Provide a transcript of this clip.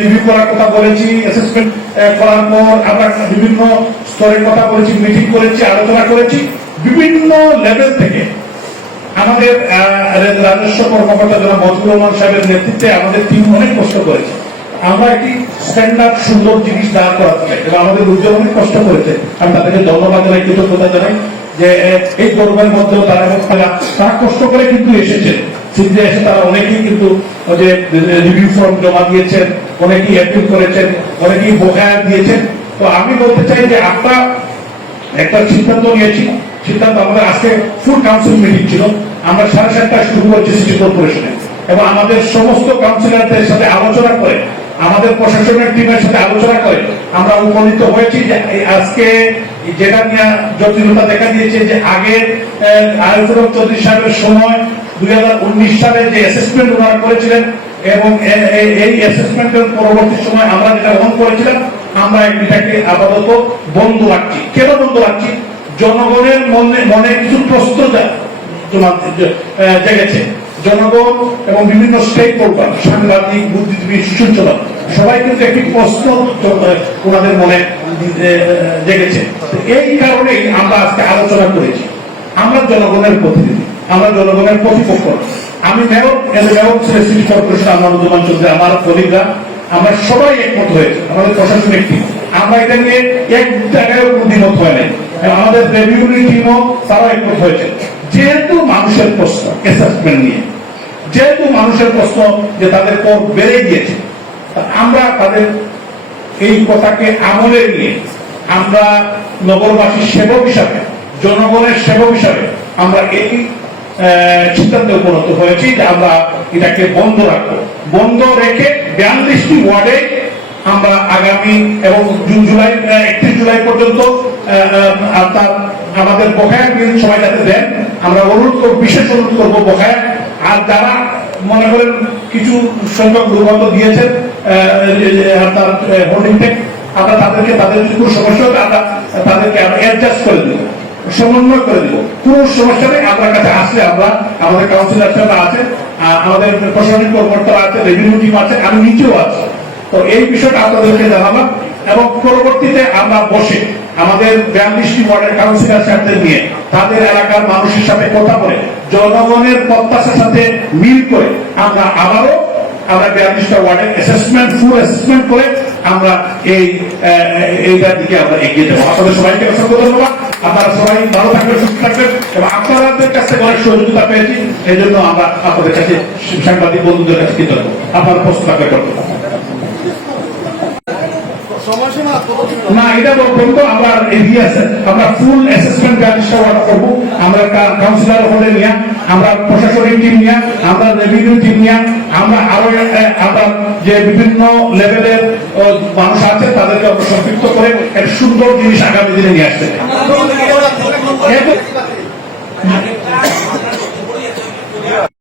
Review করার কথা বলেছি অ্যাসেসমেন্ট করার পর আমরা বিভিন্ন স্তরের কথা বলেছি মিটিং করেছি, আলোচনা করেছি, বিভিন্ন লেভেল থেকে আমাদের রাজস্ব কর্মকর্তা সাহেবের নেতৃত্বে আমাদের টিম অনেক কষ্ট করেছে। আমরা একটি স্ট্যান্ডার্ড সুন্দর জিনিস দাঁড় করাতে চাই এবং আমাদের উদ্যোগ অনেক কষ্ট করেছে। আমি তাদেরকে ধন্যবাদ জানাই, কৃতজ্ঞতা জানাই। যে এই গরমের মধ্যেও তারা তারা তারা কষ্ট করে কিন্তু এসেছেন সিদ্ধে এসে তারা অনেকেই কিন্তু যে রিভিউ ফর্ম জমা দিয়েছেন, অনেকেই অ্যাক্টিভ করেছেন, অনেকেই বকেয়া দিয়েছেন। তো আমি বলতে চাই যে আপনার একটা সিদ্ধান্ত নিয়েছি। সিদ্ধান্ত আমাদের আজকে ফুল কাউন্সিল মিটিং ছিল। আমরা সাড়ে সাতটায় শুরু করেছি সিটি কর্পোরেশনে এবং আমাদের সমস্ত কাউন্সিলরদের সাথে আলোচনা করে, আমাদের প্রশাসনের টিমের সাথে আলোচনা করে আমরা উপনীত হয়েছি যে আজকে যেটা নিয়ে জটিলতা দেখা দিয়েছে যে আগে আয়ুষ চৌধুরী সাহেবের সময় দুই সালে যে অ্যাসেসমেন্ট ওনারা করেছিলেন এবং এই অ্যাসেসমেন্টের পরবর্তী সময় আমরা যেটা গ্রহণ করেছিলাম, আমরা এটাকে আপাতত বন্ধ রাখছি। কেন বন্ধ রাখছি? জনগণের মনে মনে কিছু প্রশ্ন জেগেছে। জনগণ এবং বিভিন্ন স্টেক হোল্ডার সাংবাদিক, বুদ্ধিজীবী চলক সবাই কিন্তু একটি প্রশ্ন ওনাদের মনে জেগেছে। এই কারণেই আমরা আজকে আলোচনা করেছি। আমরা জনগণের প্রতিনিধি, আমরা জনগণের প্রতিপক্ষ। আমি আমার আমার কলিগরা। আমরা সবাই একমত হয়েছে, আমাদের প্রশাসনিক টিম। আমরা এটা নিয়ে এক জায়গায় দ্বিমত হয় নাই। আমাদের রেভিনিউ টিমও তারাও একমত হয়েছে। যেহেতু মানুষের প্রশ্ন অ্যাসেসমেন্ট নিয়ে যেহেতু মানুষের প্রশ্ন যে তাদের কর বেড়ে গিয়েছে আমরা তাদের এই কথাকে আমলে নিয়ে, আমরা নগরবাসীর সেবক হিসাবে, জনগণের সেবক হিসাবে আমরা এই সিদ্ধান্তে উপনীত হয়েছি যে আমরা এটাকে বন্ধ রাখব। বন্ধ রেখে বিয়াল্লিশটি ওয়ার্ডে আমরা আগামী এবং জুন জুলাই একত্রিশ জুলাই পর্যন্ত আমাদের বকায়া বিল সবাই যাতে দেন, আমরা অনুরোধ করব, বিশেষ অনুরোধ করব বকায়া আর যারা মনে করেন কিছু সংখ্যক দুর্গন্ধ দিয়েছেন আমরা তাদেরকে, তাদের যদি কোনো সমস্যা হবে আমরা তাদেরকে অ্যাডজাস্ট করে সমন্বয় করে দেবো। কোন সমস্যা নেই, আপনার কাছে আসলে আমরা, আমাদের আছে আমাদের প্রশাসনিক আছে রেভিনিউ টিম আছে, আমি নিজেও আছি। তো এই বিষয়টা আপনাদেরকে জানালাম। এবং পরবর্তীতে আমরা বসে আমাদের বিয়াল্লিশটি ওয়ার্ডের কাউন্সিলর সাহেবদের নিয়ে তাদের এলাকার মানুষের সাথে কথা বলে, জনগণের প্রত্যাশার সাথে মিল করে আমরা আবারও আমরা বিয়াল্লিশটা ওয়ার্ডের অ্যাসেসমেন্ট ফুল অ্যাসেসমেন্ট করে আমরা এই এইটার দিকে আমরা এগিয়ে যাব। সবাইকে অসংখ্য ধন্যবাদ। আপনারা সবাই ভালো থাকবেন, সুস্থ থাকবেন এবং আপনাদের অনেক সহযোগিতা পেয়েছি। এই জন্য আমরা আপনাদের কাছে সাংবাদিক বন্ধুদের কাছে কৃতজ্ঞ। আপনার থাকলে করতে সময়সীমা কত ছিল? না এটা বলব আমরা এগিয়ে আছে। আমরা ফুল অ্যাসেসমেন্ট ব্যবস্থা করব। আমরা কাউন্সিলর হলে নিয়ে আমরা প্রশাসনিক টিম নিয়ে আমরা রেভিনিউ টিম নিয়ে আমরা আরও আমরা যে বিভিন্ন লেভেলের মানুষ আছে তাদেরকে আমরা সম্পৃক্ত করে এক সুন্দর জিনিস আগামী দিনে নিয়ে আসতে।